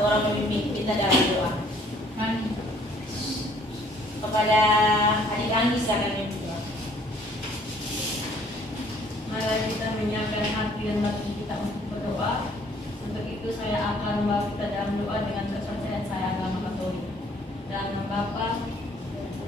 satu orang memimpin kita dalam doa. Kepada adik Anggi silakan memimpin doa. Mari kita menyiapkan hati dan batin kita untuk berdoa. Untuk itu saya akan membawa kita dalam doa dengan kepercayaan saya agama Katolik. Dalam nama Bapa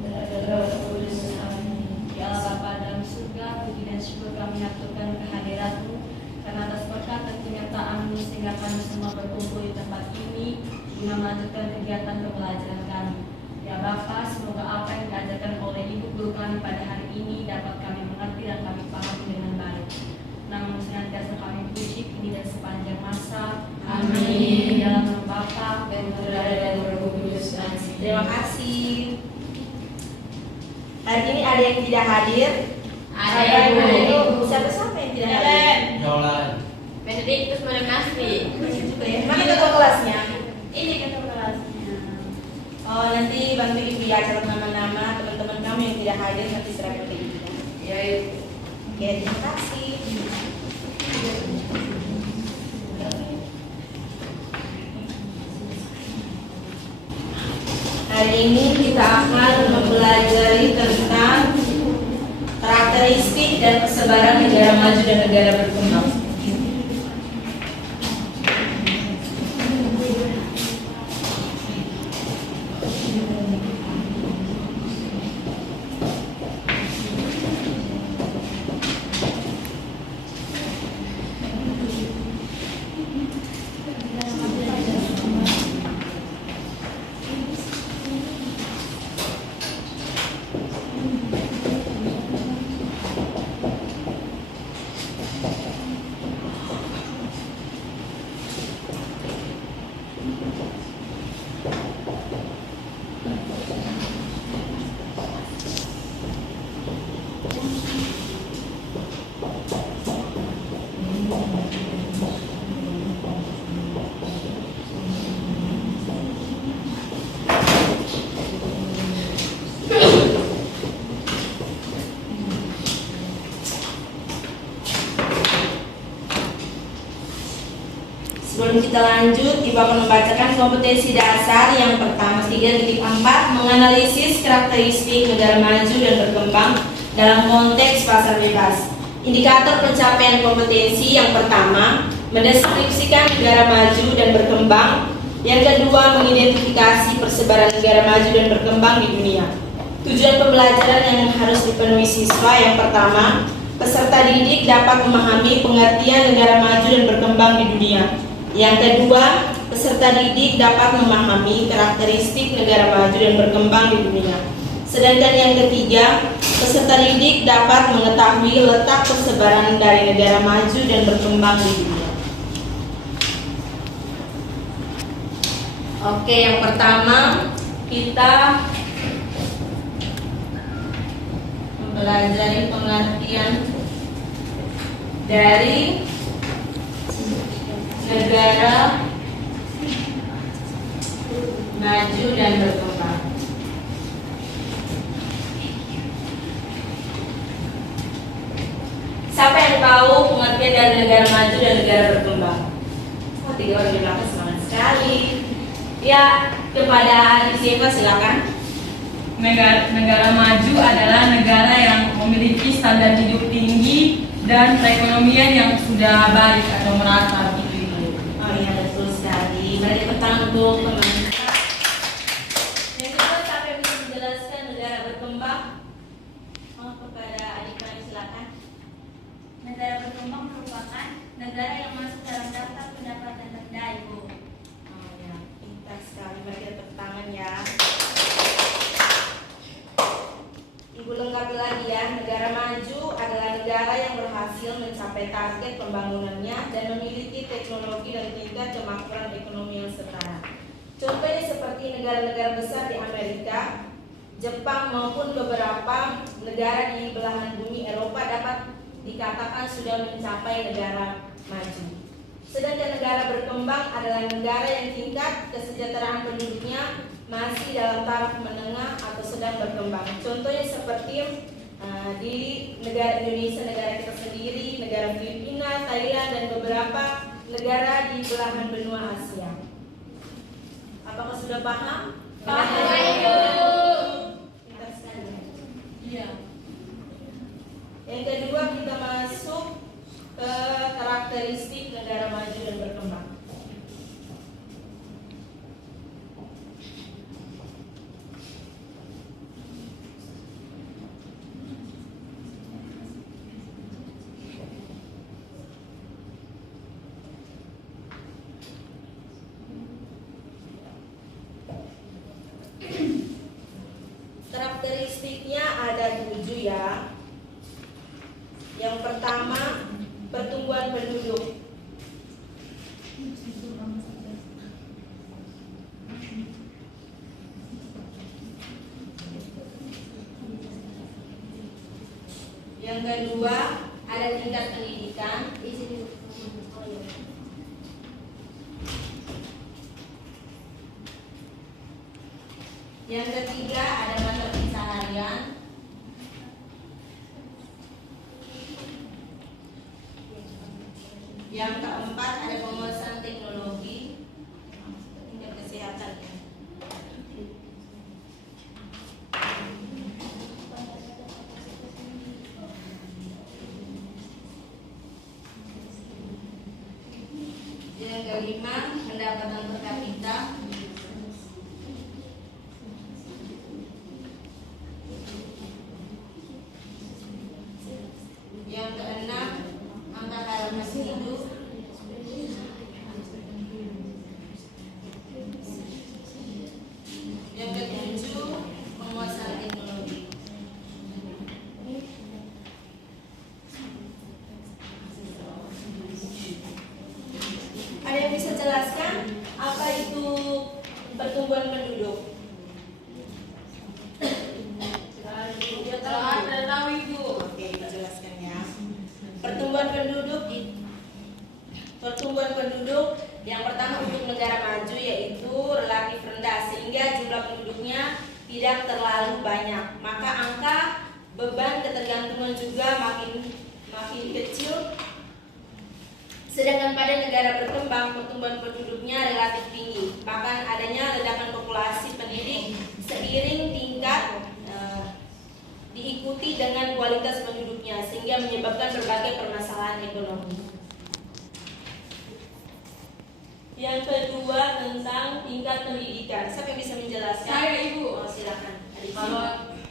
dan Roh Kudus. Amin. Ya Allah Bapa dalam surga, puji dan syukur kami aturkan kehadirat-Mu karena atas berkat dan penyertaan-Mu sehingga kami semua berkumpul di tempat ini guna melanjutkan kegiatan pembelajaran kami. Ya Bapa, semoga apa yang diajarkan oleh Ibu Guru kami pada hari ini dapat kami mengerti dan kami pahami dengan baik. Namun senantiasa kami puji kini dan sepanjang masa. Amin. Dalam nama Bapa dan Putra dan Roh Kudus. Amin. Terima kasih. Hari ini ada yang tidak hadir? Ada Ibu. Siapa yang tidak hadir? Yolan. Benediktus Manasvi. Mana ketua kelasnya? Ini ketua kelasnya. Oh, nanti bantu Ibu ya catat nama-nama teman-teman kamu yang tidak hadir nanti serahkan ke Ibu. Ya Ibu. Oke, terima kasih. Hari ini kita akan mempelajari tentang karakteristik dan persebaran negara maju dan negara berkembang. Sebelum kita lanjut, Ibu akan membacakan kompetensi dasar yang pertama 3.4 menganalisis karakteristik negara maju dan berkembang dalam konteks pasar bebas. Indikator pencapaian kompetensi yang pertama mendeskripsikan negara maju dan berkembang. Yang kedua mengidentifikasi persebaran negara maju dan berkembang di dunia. Tujuan pembelajaran yang harus dipenuhi siswa yang pertama, peserta didik dapat memahami pengertian negara maju dan berkembang di dunia. Yang kedua, peserta didik dapat memahami karakteristik negara maju dan berkembang di dunia. Sedangkan yang ketiga, peserta didik dapat mengetahui letak persebaran dari negara maju dan berkembang di dunia. Oke, yang pertama kita mempelajari pengertian dari negara maju dan berkembang. Siapa yang tahu pengertian dari negara maju dan negara berkembang? Oh, 3 orang di belakang semangat sekali. Ya, kepada siapa silakan. Negara maju adalah negara yang memiliki standar hidup tinggi dan perekonomian yang sudah baik atau merata. Oh iya, betul sekali. Mari tepuk tangan untuk teman. Yang kedua, siapa yang bisa menjelaskan negara berkembang? Oh, kepada adik kami silakan. Negara berkembang merupakan negara yang masuk dalam daftar pendapatan rendah, Ibu. Oh ya, pintar sekali. Mari kita tepuk tangan ya. Ibu lengkapi lagi ya. Negara maju adalah negara yang berhasil mencapai target pembangunannya dan memiliki teknologi dan tingkat kemakmuran ekonomi yang setara. Contohnya seperti negara-negara besar di Amerika, Jepang maupun beberapa negara di belahan bumi Eropa dapat dikatakan sudah mencapai negara maju. Sedangkan negara berkembang adalah negara yang tingkat kesejahteraan penduduknya masih dalam taraf menengah atau sedang berkembang. Contohnya seperti di negara Indonesia, negara kita sendiri, negara Filipina, Thailand, dan beberapa negara di belahan benua Asia. Apakah sudah paham? Paham, Ibu. Pintar sekali. Iya. Yang kedua kita masuk ke karakteristik negara maju dan berkembang. Karakteristiknya ada 7 ya. Yang pertama, pertumbuhan penduduk. Yang kedua, ada tingkat pendidikan. Yang ketiga, ada mata pencaharian. Yang keempat, ada penguasaan teknologi. Tingkat kesehatan. Yang kelima, pendapatan per kapita. Yang keenam, angka harapan hidup. Yang ketujuh, penguasaan teknologi. Ada yang bisa jelaskan apa itu pertumbuhan penduduk? Tahu Ibu. Oke, dijelaskan ya. Pertumbuhan penduduk yang pertama untuk negara maju yaitu relatif rendah sehingga jumlah penduduknya tidak terlalu banyak. Maka angka beban ketergantungan juga makin kecil. Sedangkan pada negara berkembang pertumbuhan penduduknya relatif tinggi. Bahkan adanya ledakan populasi pendidik seiring tingkat diikuti dengan kualitas penduduknya sehingga menyebabkan berbagai permasalahan ekonomi. Yang kedua tentang tingkat pendidikan. Siapa yang bisa menjelaskan? Saya, Ibu. Oh, silakan. Adik Kalau Siti.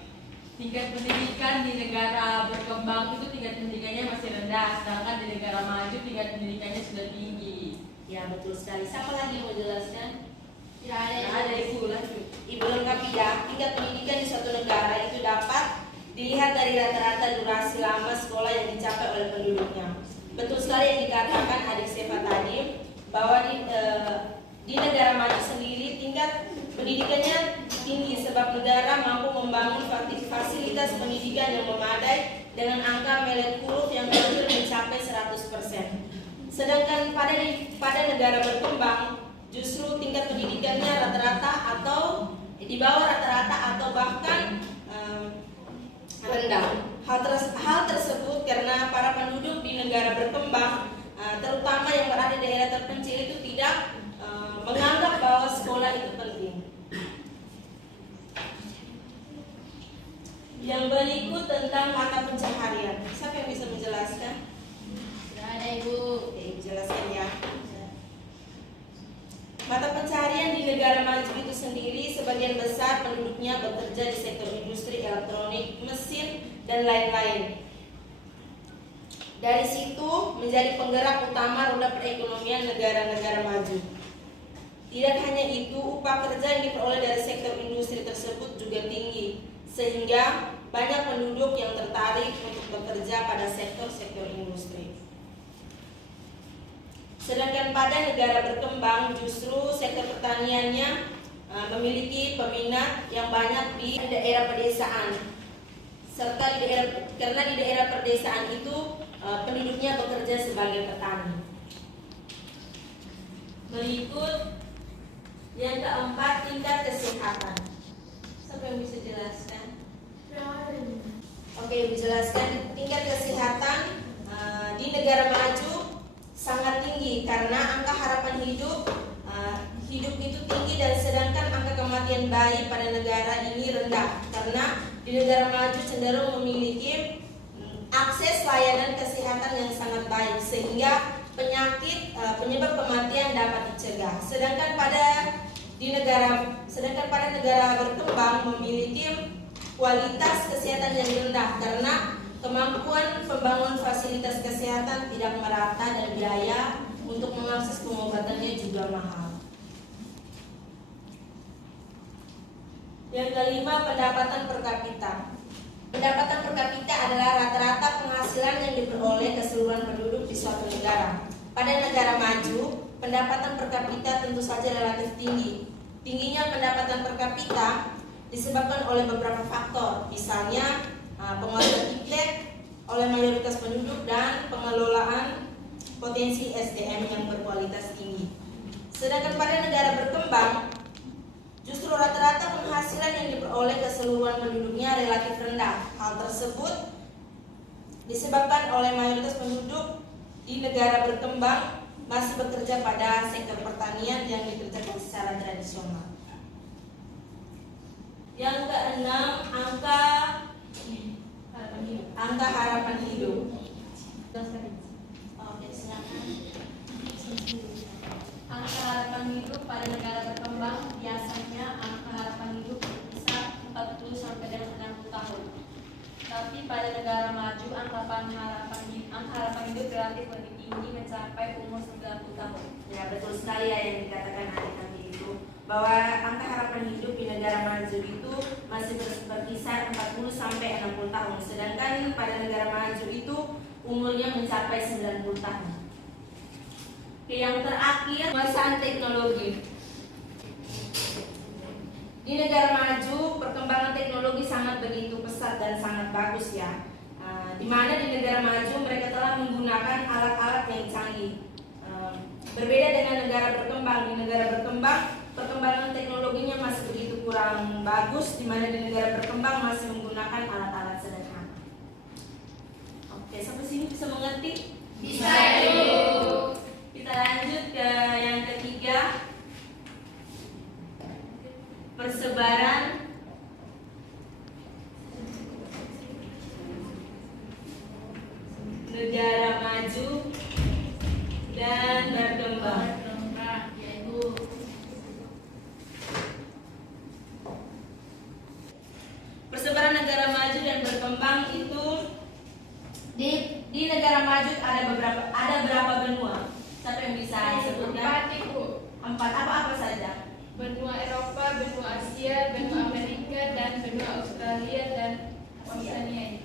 tingkat pendidikan di negara berkembang itu tingkat pendidikannya masih rendah, sedangkan di negara maju tingkat pendidikannya sudah tinggi. Ya betul sekali. Siapa lagi yang mau jelaskan? Tidak Ada Ibu lanjut. Ibu lengkapi ya. Tingkat pendidikan di suatu negara itu dapat dilihat dari rata-rata durasi lama sekolah yang dicapai oleh penduduknya. Betul sekali yang dikatakan adik Seva tadi bahwa di negara maju sendiri tingkat pendidikannya tinggi sebab negara mampu membangun fasilitas pendidikan yang memadai dengan angka melek yang hampir mencapai 100%. Sedangkan pada negara berkembang justru tingkat pendidikannya rata-rata atau di bawah rata-rata atau bahkan rendah. Hal tersebut karena para penduduk di negara berkembang, terutama yang berada di daerah terpencil itu tidak menganggap bahwa sekolah itu penting. Yang berikut tentang mata pencaharian. Siapa yang bisa menjelaskan? Ada Ibu. Oke, jelaskan ya. Mata pencaharian di negara maju itu sendiri sebagian besar penduduknya bekerja di sektor industri elektronik, mesin, dan lain-lain. Dari situ menjadi penggerak utama roda perekonomian negara-negara maju. Tidak hanya itu, upah kerja yang diperoleh dari sektor industri tersebut juga tinggi, sehingga banyak penduduk yang tertarik untuk bekerja pada sektor-sektor industri. Sedangkan pada negara berkembang justru sektor pertaniannya memiliki peminat yang banyak di daerah pedesaan. Serta karena di daerah pedesaan itu penduduknya bekerja sebagai petani. Berikut yang keempat, tingkat kesehatan. Siapa yang bisa jelaskan? Oke, dijelaskan tingkat kesehatan di negara maju sangat tinggi karena angka harapan hidup hidup itu tinggi dan sedangkan angka kematian bayi pada negara ini rendah karena di negara maju cenderung memiliki akses layanan kesehatan yang sangat baik sehingga penyebab kematian dapat dicegah. Sedangkan pada negara berkembang memiliki kualitas kesehatan yang rendah karena kemampuan pembangunan fasilitas kesehatan tidak merata dan biaya untuk mengakses pengobatannya juga mahal. Yang kelima, pendapatan per kapita. Pendapatan per kapita adalah rata-rata penghasilan yang diperoleh keseluruhan penduduk di suatu negara. Pada negara maju, pendapatan per kapita tentu saja relatif tinggi. Tingginya pendapatan per kapita disebabkan oleh beberapa faktor, misalnya penguasaan iptek oleh mayoritas penduduk dan pengelolaan potensi SDM yang berkualitas tinggi. Sedangkan pada negara berkembang, justru rata-rata penghasilan yang diperoleh keseluruhan penduduknya relatif rendah. Hal tersebut disebabkan oleh mayoritas penduduk di negara berkembang masih bekerja pada sektor pertanian yang dikerjakan secara tradisional. Yang keenam, angka harapan hidup. Oke, silakan. Angka harapan hidup pada negara berkembang biasanya angka harapan hidup berkisar 40 sampai dengan 60 tahun. Tapi pada negara maju angka harapan hidup relatif lebih tinggi mencapai umur 90 tahun. Ya, betul sekali ya yang dikatakan adik kami itu, bahwa angka harapan hidup di negara maju itu masih berkisar 40 sampai 60 tahun. Sedangkan pada negara maju itu umurnya mencapai 90 tahun. Oke, yang terakhir, penguasaan teknologi. Di negara maju, perkembangan teknologi sangat begitu pesat dan sangat bagus ya. Di mana di negara maju mereka telah menggunakan alat-alat yang canggih. Berbeda dengan negara berkembang, di negara berkembang perkembangan teknologinya masih begitu kurang bagus, di mana di negara berkembang masih menggunakan alat-alat sederhana. Oke, sampai sini bisa mengerti? Bisa, Ibu. Kita lanjut ke yang ketiga, persebaran negara maju dan berkembang. Persebaran negara maju dan berkembang itu di negara maju ada berapa benua? Siapa yang bisa sebutkan? 4, Ibu. 4 apa saja? Benua Eropa, benua Asia, benua Amerika, dan benua Australia dan Oceania.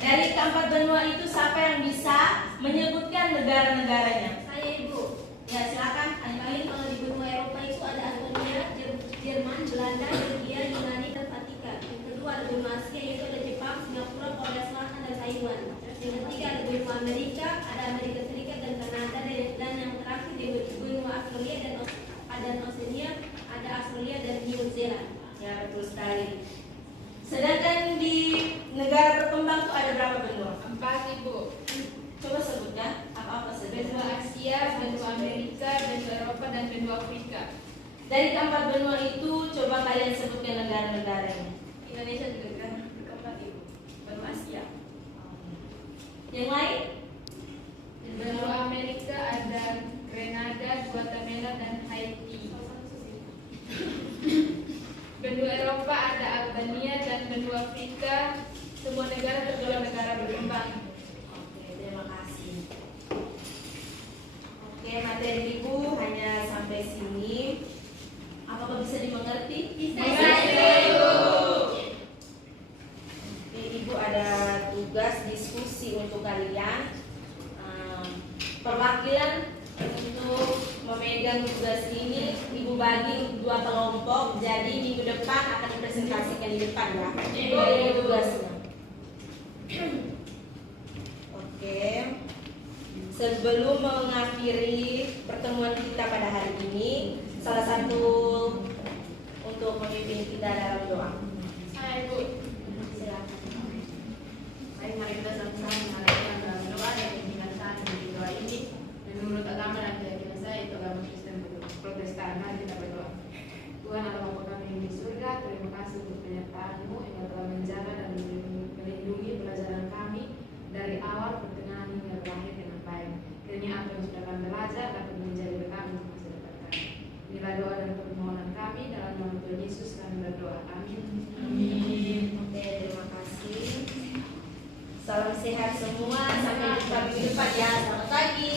Dari keempat benua itu siapa yang bisa menyebutkan negara-negaranya? Saya, Ibu. Ya, silakan. Paling kalau di benua Eropa itu ada Estonia, Jerman, Belanda, Belgia, Yunani, dan Vatikan. Yang kedua ada benua Asia yaitu ada Jepang, Singapura, Korea Selatan, dan Taiwan. Yang ketiga ada benua Amerika, ada Amerika Serikat dan Kanada, dan yang terakhir di benua Australia dan Oceania ada Australia dan New Zealand. Ya, betul sekali. Sedangkan di negara berkembang itu ada berapa benua? 4, Ibu. Coba sebutkan apa-apa saja. Benua Asia, benua Amerika, benua Eropa, dan benua Afrika. Dari keempat benua itu coba kalian sebutkan negara-negaranya. Indonesia juga kan keempat, Ibu. Benua Asia. Yang lain? Benua Amerika ada Grenada, Guatemala, dan Haiti. Benua Eropa ada Albania dan benua Afrika. Semua negara tergolong negara berkembang. Oke, terima kasih. Oke, materi Ibu hanya sampai sini. Apakah bisa dimengerti? Bisa, Ibu. Oke, Ibu ada tugas diskusi untuk kalian. Perwakilan untuk memegang tugas ini Ibu bagi 2 kelompok. Jadi minggu depan akan dipresentasikan di depan ya. Ibu. Tugasnya. Oke. Sebelum mengakhiri pertemuan kita pada hari ini, salah satu untuk memimpin kita dalam doa. Saya, Ibu. Silakan. Mari kita sama-sama mengalihkan dalam doa dan pimpinan saat di doa ini menurut agama dan keyakinan saya itu agama Kristen Protestan. penyertaan-Mu yang telah menjaga dan melindungi pelajaran kami dari awal pertengahan hingga berakhir dengan baik. Kiranya apa yang sudah kami belajar dapat menjadi bekal untuk masa depan kami. Inilah doa dan permohonan kami dalam nama Tuhan Yesus kami berdoa. Amin. Amin. Oke, terima kasih. Salam sehat semua. Sampai jumpa minggu depan ya. Selamat pagi.